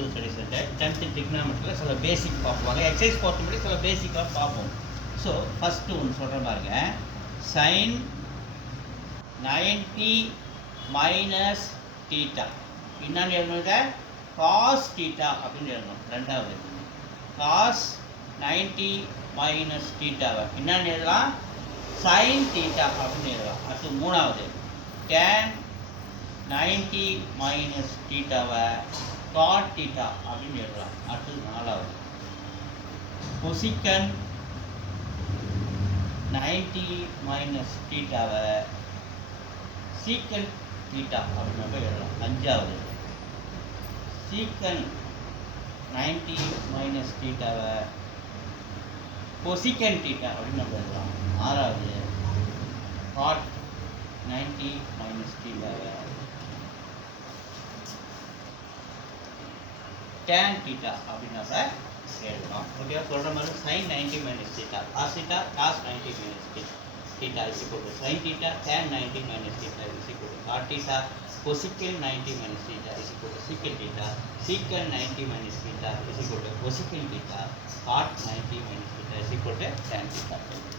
Fundamental studies 10th trigonometry சில பேசிக் பார்ப்போம். Exercise பொறுத்த முடியும் சில பேசிக்காக பார்ப்போம். ஸோ ஃபஸ்ட்டு ஒன்று சொல்கிற பாருங்க, சைன் 90 மைனஸ் தீட்டா என்னன்னு எழுதுங்க, காஸ் தீட்டா அப்படின்னு எழுதணும். ரெண்டாவது காஸ் 90 மைனஸ் தீட்டாவை என்னன்னு எழுதலாம், சைன் தீட்டா அப்படின்னு எழுதலாம். அடுத்து மூணாவது டேன் 90 மைனஸ் தீட்டாவை காட் தீட்டா அப்படின்னு எழுதலாம். அடுத்து நாலாவது கொசிக்கன் 90 மைனஸ் தீட்டாவை சீக்கன் தீட்டா அப்படின்னு நம்ம எழுதலாம். அஞ்சாவது சீக்கன் 90 மைனஸ் தீட்டாவை கொசிக்கன் தீட்டா அப்படின்னு நம்ம எழுதலாம். ஆறாவது காட் 90 மைனஸ் தீட்டாவை tan தீட்டா அப்படின்னு நம்ம எழுதலாம். ஓகேவா? சொல்கிற மாதிரி sine 90 minus theta cos theta cos 90 minus theta is equal to sin theta, tan 90 minus theta is equal to cot theta, cosecant 90 minus theta is equal to secant theta, secant 90 minus theta is equal to cosecant theta, cot 90 minus theta is equal to tan theta.